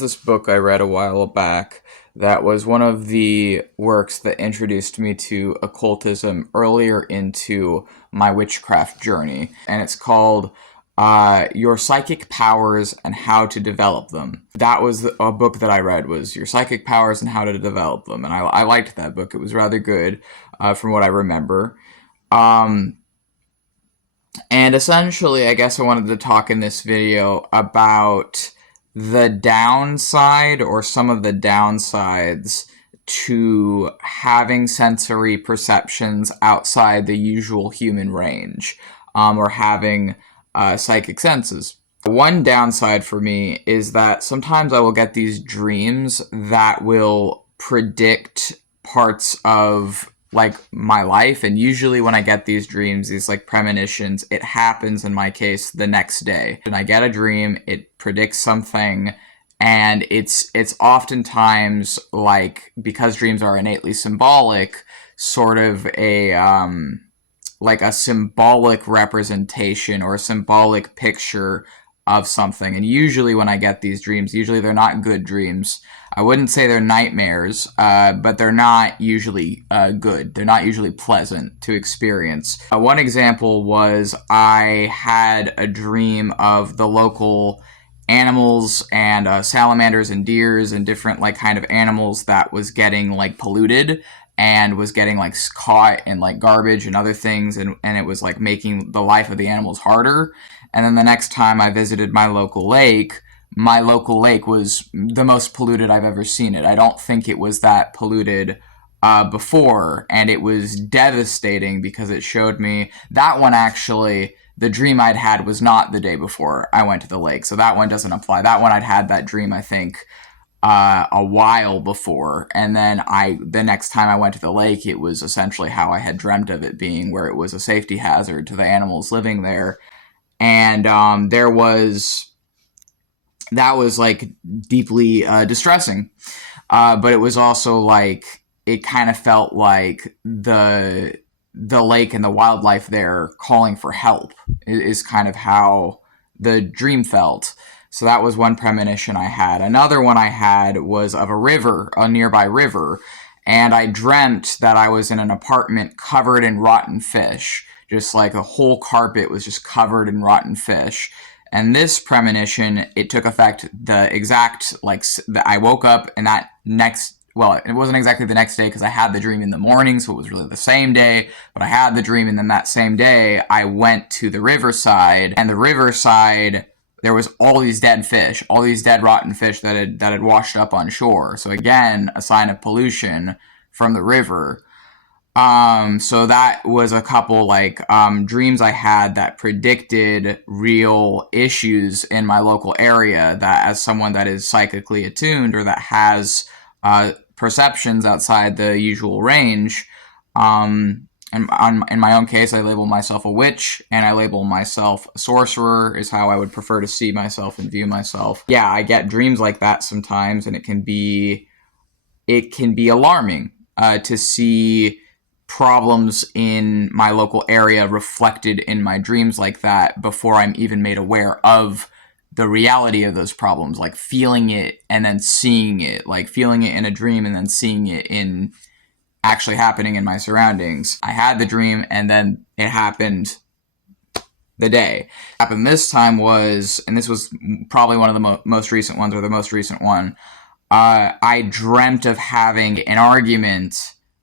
this book I read a while back that was one of the works that introduced me to occultism earlier into my witchcraft journey. And it's called Your Psychic Powers and How to Develop Them. That was a book that I read, was Your Psychic Powers and How to Develop Them. And I liked that book. It was rather good from what I remember. And essentially, I guess I wanted to talk in this video about the downside or some of the downsides to having sensory perceptions outside the usual human range, or having psychic senses. One downside for me is that sometimes I will get these dreams that will predict parts of like my life, and usually when I get these dreams, these like premonitions, it happens in my case the next day. And I get a dream, it predicts something, and it's oftentimes like, because dreams are innately symbolic, sort of a like a symbolic representation or a symbolic picture of something. And usually when I get these dreams, usually they're not good dreams. I wouldn't say they're nightmares, but they're not usually good. They're not usually pleasant to experience. One example was I had a dream of the local animals and salamanders and deers and different like kind of animals that was getting like polluted and was getting like caught in like garbage and other things, and it was like making the life of the animals harder. And then the next time I visited my local lake was the most polluted I've ever seen it. I don't think it was that polluted before, and it was devastating because it showed me that one actually, the dream I'd had was not the day before I went to the lake, so that one doesn't apply. That one I'd had that dream, I think, a while before, and then the next time I went to the lake, it was essentially how I had dreamt of it being, where it was a safety hazard to the animals living there. And that was like deeply distressing, but it was also like, it kind of felt like the lake and the wildlife there calling for help is kind of how the dream felt. So that was one premonition I had. Another one I had was of a nearby river, and I dreamt that I was in an apartment covered in rotten fish. Just like a whole carpet was just covered in rotten fish. And this premonition, it took effect the exact, like, I woke up and that next, well, it wasn't exactly the next day because I had the dream in the morning, so it was really the same day, but I had the dream, and then that same day, I went to the riverside, and the riverside, there was all these dead fish, all these dead rotten fish that had washed up on shore. So again, a sign of pollution from the river. So that was a couple like dreams I had that predicted real issues in my local area, that as someone that is psychically attuned or that has perceptions outside the usual range, and in my own case, I label myself a witch, and I label myself a sorcerer, is how I would prefer to see myself and view myself. Yeah, I get dreams like that sometimes, and it can be alarming to see problems in my local area reflected in my dreams like that before I'm even made aware of the reality of those problems, like feeling it and then seeing it, like feeling it in a dream and then seeing it in actually happening in my surroundings. I had the dream and then it happened the day. What happened this time was, and this was probably one of the most recent ones, or the most recent one, I dreamt of having an argument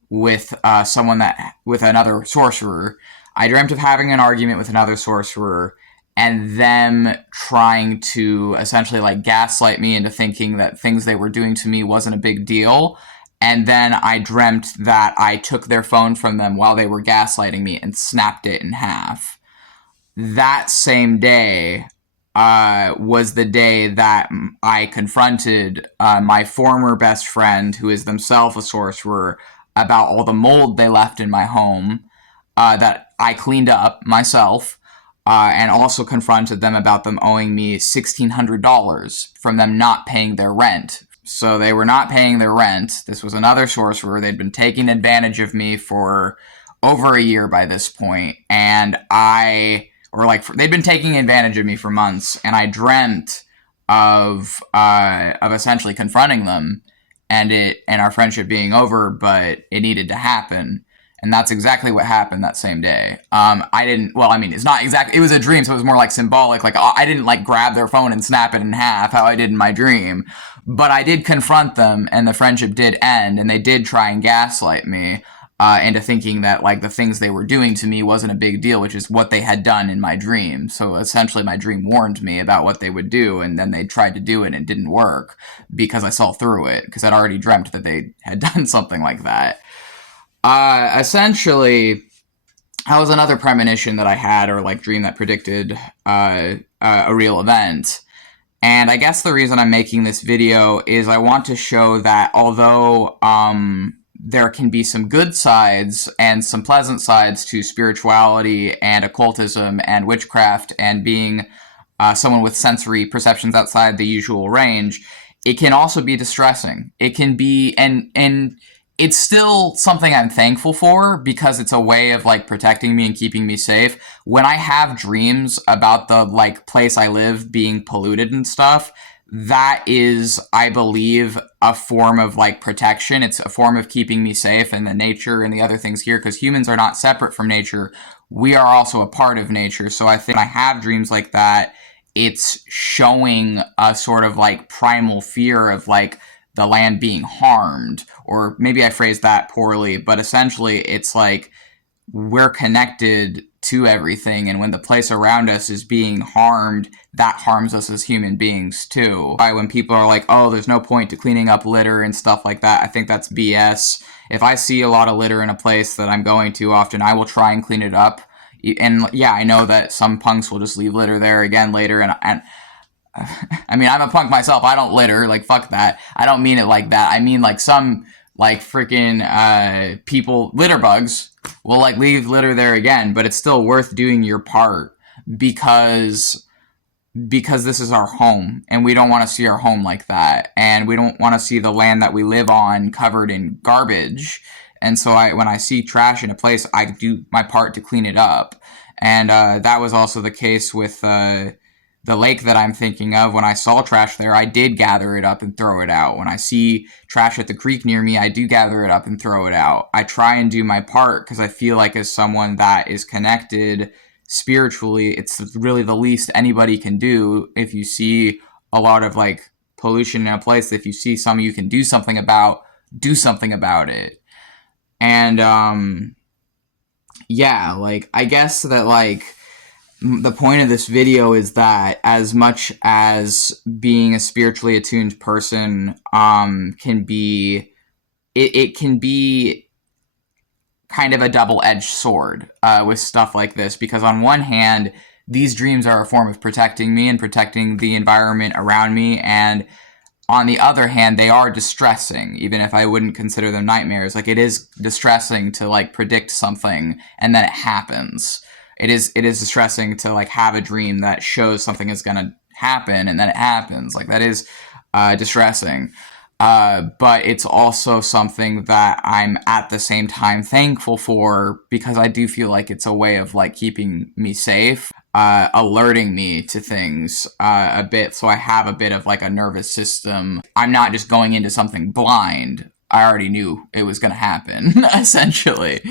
with with another sorcerer. I dreamt of having an argument with another sorcerer and them trying to essentially like gaslight me into thinking that things they were doing to me wasn't a big deal. And then I dreamt that I took their phone from them while they were gaslighting me and snapped it in half. That same day was the day that I confronted my former best friend, who is themselves a sorcerer, about all the mold they left in my home that I cleaned up myself, and also confronted them about them owing me $1,600 from them not paying their rent. So they were not paying their rent. This was another sorcerer. They'd been taking advantage of me for over a year by this point, and they'd been taking advantage of me for months, and I dreamt of essentially confronting them and our friendship being over, but it needed to happen. And that's exactly what happened that same day. I didn't, well, I mean, it's not exactly, it was a dream, so it was more like symbolic. Like, I didn't like grab their phone and snap it in half how I did in my dream. But I did confront them, and the friendship did end, and they did try and gaslight me into thinking that like the things they were doing to me wasn't a big deal, which is what they had done in my dream. So essentially my dream warned me about what they would do, and then they tried to do it and it didn't work because I saw through it, because I'd already dreamt that they had done something like that. Essentially, that was another premonition that I had, or like dream that predicted a real event. And I guess the reason I'm making this video is I want to show that although there can be some good sides and some pleasant sides to spirituality and occultism and witchcraft and being someone with sensory perceptions outside the usual range, it can also be distressing. It can be, and it's still something I'm thankful for because it's a way of like protecting me and keeping me safe. When I have dreams about the like place I live being polluted and stuff, that is, I believe, a form of like protection. It's a form of keeping me safe, and the nature and the other things here, because humans are not separate from nature. We are also a part of nature. So I think when I have dreams like that, it's showing a sort of like primal fear of like the land being harmed, or maybe I phrased that poorly, but essentially it's like we're connected to everything, and when the place around us is being harmed, that harms us as human beings too. When people are like, oh, there's no point to cleaning up litter and stuff like that, I think that's BS. If I see a lot of litter in a place that I'm going to often, I will try and clean it up. And yeah, I know that some punks will just leave litter there again later, and I mean, I'm a punk myself. I don't litter. Like, fuck that. I don't mean it like that. I mean, like, some, like, freaking people, litter bugs, will, like, leave litter there again. But it's still worth doing your part because this is our home. And we don't want to see our home like that. And we don't want to see the land that we live on covered in garbage. And so when I see trash in a place, I do my part to clean it up. And that was also the case with the lake that I'm thinking of. When I saw trash there, I did gather it up and throw it out. When I see trash at the creek near me, I do gather it up and throw it out. I try and do my part because I feel like as someone that is connected spiritually, it's really the least anybody can do. If you see a lot of like pollution in a place, if you see something you can do something about, do something about it. And yeah, like I guess that like the point of this video is that as much as being a spiritually attuned person can be, it can be kind of a double-edged sword with stuff like this, because on one hand, these dreams are a form of protecting me and protecting the environment around me, and on the other hand, they are distressing, even if I wouldn't consider them nightmares. Like, it is distressing to like predict something and then it happens. It is distressing to like have a dream that shows something is going to happen and then it happens. Like, that is distressing. But it's also something that I'm at the same time thankful for, because I do feel like it's a way of like keeping me safe, alerting me to things a bit, so I have a bit of like a nervous system. I'm not just going into something blind. I already knew it was going to happen, essentially.